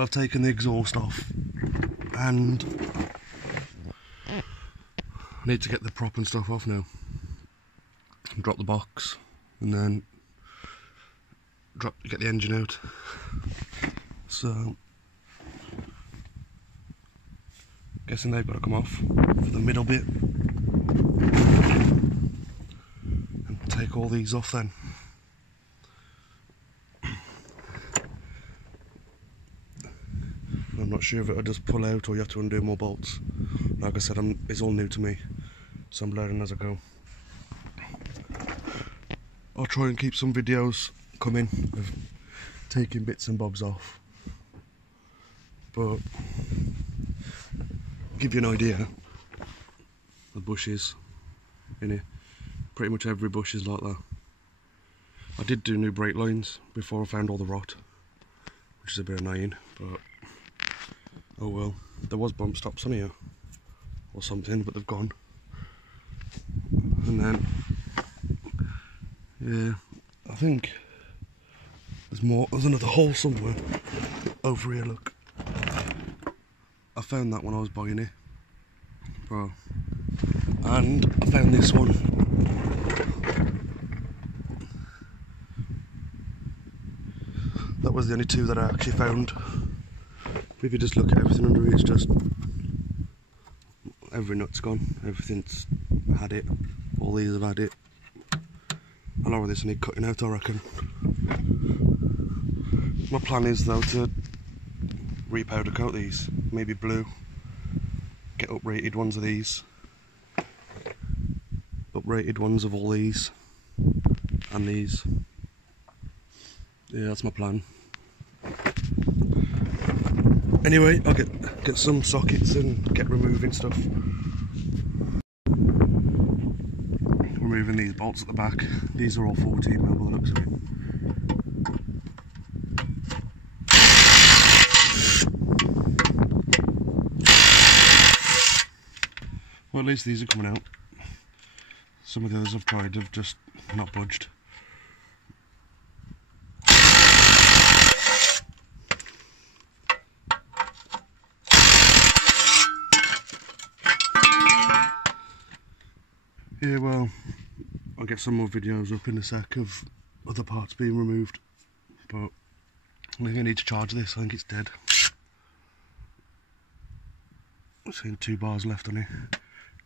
But I've taken the exhaust off, and I need to get the prop and stuff off now. Drop the box, and then get the engine out. So, guessing they've got to come off for the middle bit, and take all these off then. I'm not sure if it'll just pull out or you have to undo more bolts. Like I said, it's all new to me, so I'm learning as I go. I'll try and keep some videos coming of taking bits and bobs off, but give you an idea, the bushes in here, pretty much every bush is like that. I did do new brake lines before I found all the rot, which is a bit annoying, but oh well. There was bump stops on here or something, but they've gone. And then, yeah, I think there's another hole somewhere over here, look. I found that when I was buying it, bro. And I found this one. That was the only two that I actually found. If you just look at everything under it, it's just every nut's gone, everything's had it, all these have had it. A lot of this I need cutting out, I reckon. My plan is though to repowder coat these, maybe blue, get uprated ones of these, uprated ones of all these, and these. Yeah, that's my plan. Anyway, I'll get some sockets and get removing stuff. Removing these bolts at the back. These are all 14mm by the looks of it. Well, at least these are coming out. Some of the others I've tried have just not budged. Yeah, well, I'll get some more videos up in a sec of other parts being removed, but I think I need to charge this. I think it's dead. I'm seeing 2 bars left on it.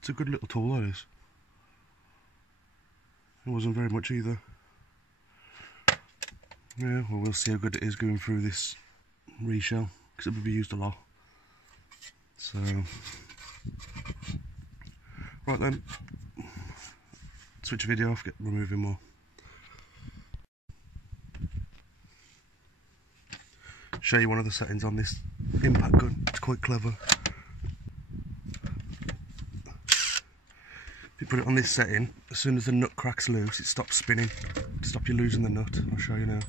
It's a good little tool, that is. It wasn't very much either. Yeah, well, we'll see how good it is going through this reshell, because it will be used a lot. So, right then. Switch video off, get removing more. Show you one of the settings on this impact gun. It's quite clever. If you put it on this setting, as soon as the nut cracks loose, it stops spinning to stop you losing the nut. I'll show you now.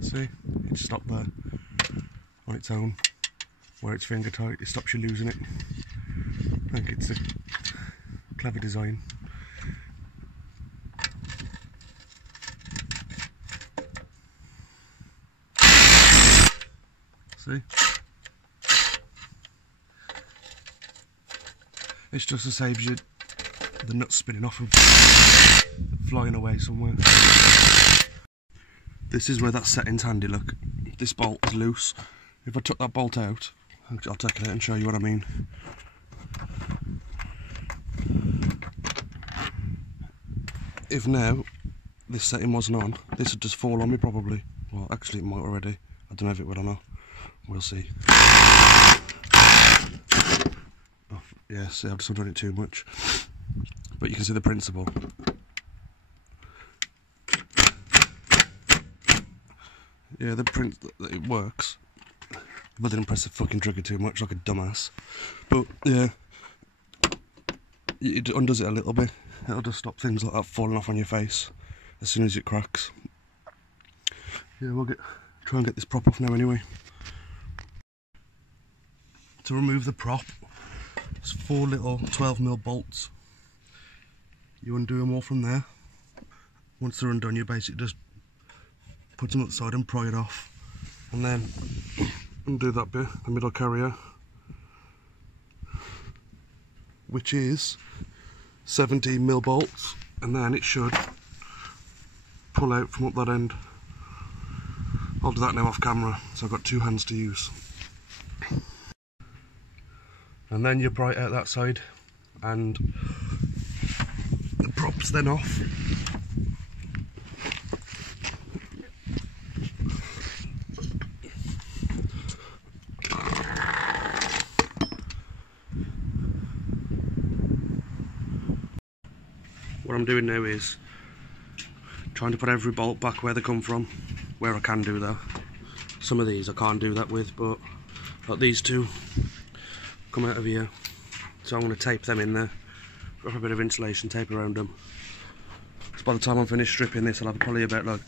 See? It stopped there on its own, where it's finger tight. It stops you losing it. I think it's a clever design. See? It's just to save you the nut spinning off and flying away somewhere. This is where that setting's handy, look. This bolt is loose. If I took that bolt out, I'll take it out and show you what I mean. If now this setting wasn't on, this would just fall on me probably. Well, actually it might already. I don't know if it will or not. We'll see. Oh, yeah, see, I've just done it too much. But you can see the principle. Yeah, it works. But I didn't press the fucking trigger too much like a dumbass. But yeah, it undoes it a little bit. It'll just stop things like that falling off on your face as soon as it cracks. Yeah, we'll try and get this prop off now anyway. To remove the prop, it's 4 little 12mm bolts. You undo them all from there. Once they're undone, you basically just put them at the side and pry it off. and then undo that bit, the middle carrier, which is 17mm bolts, and then it should pull out from up that end. I'll do that now off camera, so I've got two hands to use. And then you pry it out that side, and the prop's then off. What I'm doing now is trying to put every bolt back where they come from, where I can do that. Some of these I can't do that with, but like these two come out of here, so I'm going to tape them in there, wrap a bit of insulation tape around them. So by the time I'm finished stripping this, I'll have probably about, like,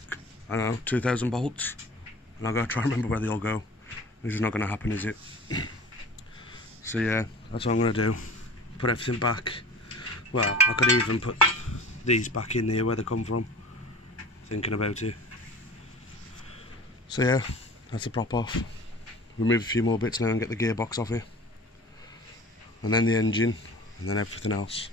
I don't know, 2,000 bolts, and I've got to try and remember where they all go. This is not going to happen, is it? So yeah, that's what I'm going to do, put everything back. Well, I could even put these back in here where they come from, thinking about it. So yeah, that's the prop off. Remove a few more bits now and get the gearbox off here, and then the engine, and then everything else.